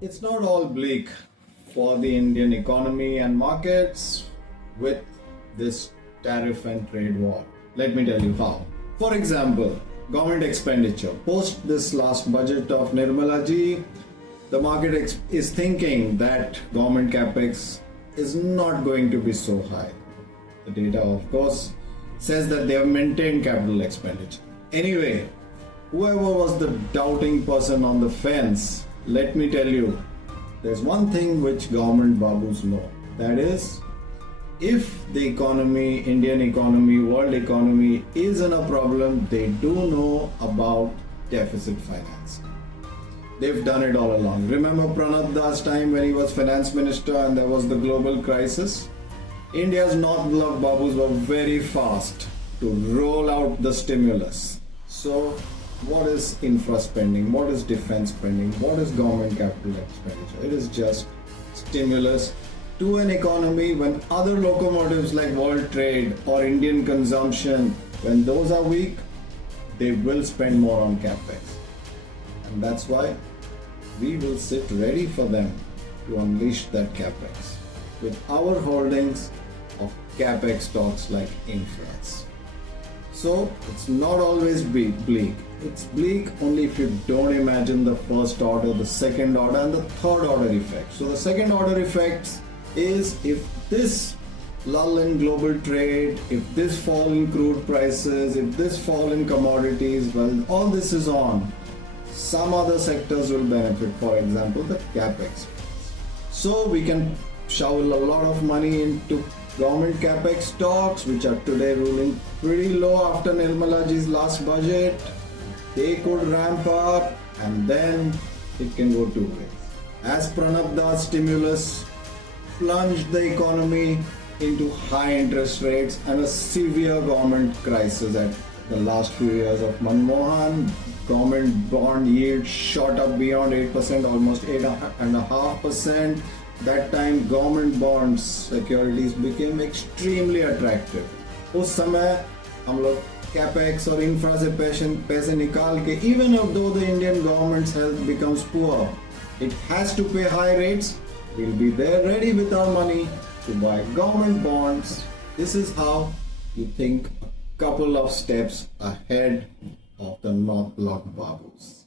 It's not all bleak for the Indian economy and markets with this tariff and trade war. Let me tell you how. For example, government expenditure. Post this last budget of Nirmala ji, the market is thinking that government capex is not going to be so high. The data, of course, says that they have maintained capital expenditure. Anyway, whoever was the doubting person on the fence, let me tell you, there's one thing which government babus know. That is, if the economy, Indian economy, world economy is in a problem, they do know about deficit finance. They've done it all along. Remember Pranab Das time when he was finance minister and there was the global crisis? India's North Block babus were very fast to roll out the stimulus. So, what is infra spending? What is defense spending? What is government capital expenditure? It is just stimulus to an economy when other locomotives like world trade or Indian consumption, when those are weak, they will spend more on capex. And that's why we will sit ready for them to unleash that capex with our holdings of capex stocks like infras. So it's not always bleak. It's bleak only if you don't imagine the first order, the second order, and the third order effect. So the second order effects is if this lull in global trade, if this fall in crude prices, if this fall in commodities, well, all this is on, some other sectors will benefit, for example, the capex. So we can shovel a lot of money into government capex stocks, which are today ruling pretty low after Nirmala ji's last budget. They could ramp up and then it can go two ways. As Pranab Das stimulus plunged the economy into high interest rates and a severe government crisis at the last few years of Manmohan, government bond yield shot up beyond 8%, almost 8.5%. That time government bonds securities became extremely attractive. उस समय हम लोग capex और infra से पैसे निकाल के, even though the Indian government's health becomes poor, it has to pay high rates. We'll be there ready with our money to buy government bonds. This is how you think a couple of steps ahead of the North Block babus.